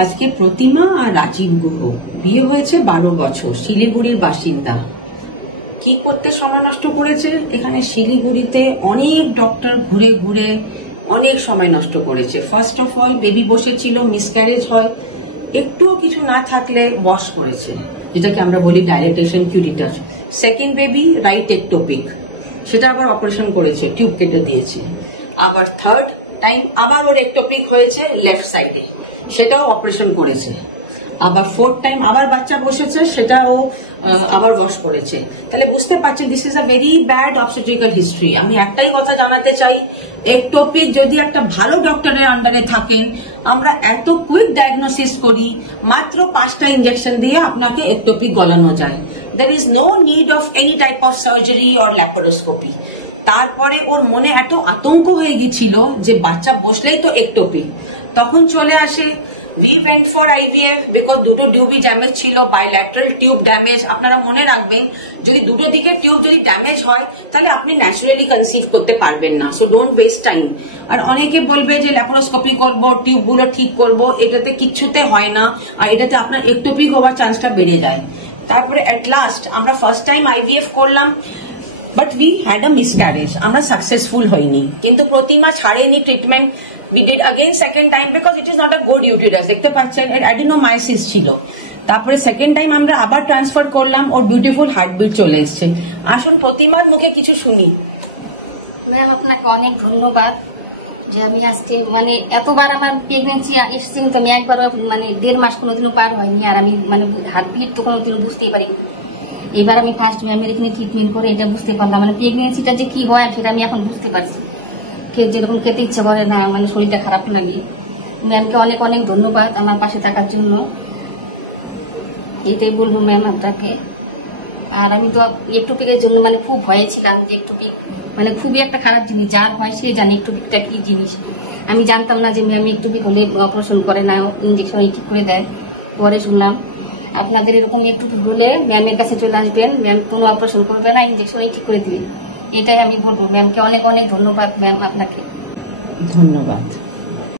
আজকে প্রতিমা আর রাজীব গুহ বিয়ে হয়েছে 12 বছর, শিলিগুড়ির বাসিন্দা। কি করতে সময় নষ্ট করেছে? এখানে শিলিগুড়িতে অনেক ডক্টর ঘুরে ঘুরে অনেক সময় নষ্ট করেছে। ফার্স্ট অফ অল বেবি বসেছিল, মিসক্যারেজ হয়, একটুও কিছু না থাকলে ওয়াশ করেছে, যেটাকে আমরা বলি dilatation curettage. Second baby right ectopic, সেটা আবার অপারেশন করেছে, টিউব কেটে দিয়েছে। আবার থার্ড টাইম আবার ওর একটোপিক হয়েছে লেফট সাইডে, সেটাও অপারেশন করেছে। আবার ফোর্থ টাইম আবার বাচ্চা বসেছে, সেটাও আবার ওয়াশ করেছে। তাহলে বুঝতে পারছেন this is a very bad obstetrical history. আমি একটাই কথা জানাতে চাই, একটোপিক যদি একটা ভালো ডক্টরের আন্ডারে থাকেন, আমরা এত কুইক ডায়াগনোসিস করি, মাত্র 5টা ইঞ্জেকশন দিয়ে আপনাকে একটোপিক গলানো যায়। there is no need of any type of surgery or laparoscopy. তারপরে ওর মনে এত আতঙ্ক হয়ে গেছিল যে বাচ্চা বসলেই তো একটোপিক, তখন চলে আসে we went for IVF because দুটো টিউবই ড্যামেজ ছিল, bilateral টিউব ড্যামেজ। আপনারা মনে রাখবেন, যদি দুটো দিকে টিউব যদি ড্যামেজ হয় তাহলে আপনি ন্যাচারালি কনসিভ করতে পারবেন না। So don't waste time. আর অনেকে বলবে যে ল্যাপারোস্কোপি করব, টিউবগুলো ঠিক করব, এটাতে কিচ্ছুতে হয় না, আর এটাতে আপনার একটোপিক হওয়ার চান্সটা বেড়ে যায়। তারপরে এট লাস্ট আমরা ফার্স্ট টাইম IVF করলাম, but we had a miscarriage, আমরা সাকসেসফুল হইনি। কিন্তু প্রতিমা ছাড়েনি treatment. We did again second time because it is not a good uterus. দেখতে পাচ্ছেন এর অ্যাডিনোমাইসিস ছিল। তারপরে সেকেন্ড টাইম আমরা আবার ট্রান্সফার করলাম, ওর বিউটিফুল হার্টবিট চলে এসেছে। আসুন প্রতিমার মুখে কিছু শুনি। ম্যাম আপনাকে অনেক ধন্যবাদ যে আমি আজকে মানে এতবার আমার প্রেগনেন্সি এসেছে, কিন্তু আমি একবার মানে 1.5 মাস কোনোদিনও পার হয়নি, আর আমি মানে হার্টবিট তো কোনোদিনও বুঝতেই পারিনি। এবার আমি ফার্স্ট ম্যামের এখানে ট্রিটমেন্ট করে এটা বুঝতে পারলাম, মানে প্রেগনেন্সিটা যে কি হয় সেটা আমি এখন বুঝতে পারছি। যেরকম খেতে ইচ্ছে করে না, মানে শরীরটা খারাপ লাগে। ম্যামকে অনেক অনেক ধন্যবাদ আমার পাশে থাকার জন্য, এটাই বলবো ম্যাম আপনাকে। আর আমি তো একটোপিকের জন্য মানে খুব ভয়ে ছিলাম যে একটোপিক মানে খুবই একটা খারাপ জিনিস, যার হয় সে জানে একটোপিকটা কি জিনিস। আমি জানতাম না যে ম্যাম একটোপিক হলে অপারেশন করে না, ইঞ্জেকশন ঠিক করে দেয়। পরে শুনলাম আপনাদের এরকম একটোপিক হলে ম্যামের কাছে চলে আসবেন, ম্যাম কোনো অপারেশন করবে না, ইঞ্জেকশনই ঠিক করে দিবেন। এটাই আমি বলবো। ম্যামকে অনেক অনেক ধন্যবাদ ম্যাম আপনাকে। ধন্যবাদ।